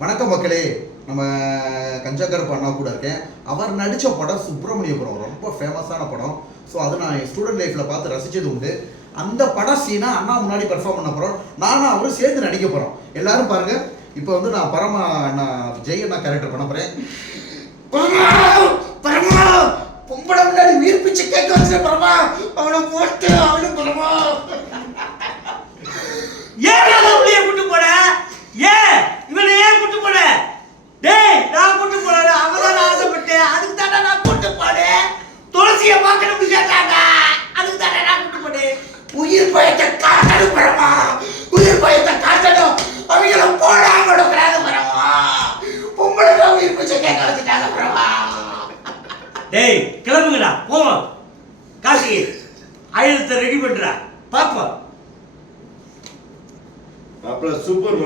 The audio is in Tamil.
வணக்கம் மக்களே. நம்ம கஞ்சக்கருப்பு அண்ணா கூட இருக்கேன். அவர் நடித்த படம் சுப்பிரமணியபுரம், ரொம்ப ஃபேமஸான படம். ஸோ அதை நான் என் ஸ்டூடெண்ட் லைஃப்பில் பார்த்து ரசித்தது உண்டு. அந்த படம் சீனை அண்ணா முன்னாடி பெர்ஃபார்ம் பண்ண போகிறோம். நானும் அவரும் சேர்ந்து நடிக்க போகிறோம். எல்லாரும் பாருங்கள். இப்போ வந்து நான் நான் ஜெய் அண்ணா கேரக்டர் பண்ண போகிறேன். பொம்பளை முன்னாடி உயிர் பிச்சை கேட்க வச்சு பரமா அவனை போட்டு அவனு பரமா ஏன் கூட்டு போன? ஏன் இவனை ஏன் கூட்டு போன? டேய், நான் கூட்டு போனேன். அவதான் ஆசைப்பட்டேன். அதுக்கு தானே நான் கூட்டு போனேன். துளசியை பார்க்கணும்னு கேட்டாங்க. அதுக்கு தானே நான் கூட்டு போனேன். உயிர் பயத்தை காட்டணும் பரமா, உயிர் பயத்தை காட்டணும். அவங்கள போடாம கொடுக்குறாங்க பரமா. பொம்பளை உயிர் பிச்சை கேட்க வச்சுட்டாங்க பரமா. டேய், கிளம்புங்கடா, போவோம். காசி ஆயுதத்தை ரெடி பண்ற பாப்போம். அப்புறம் சூப்பர்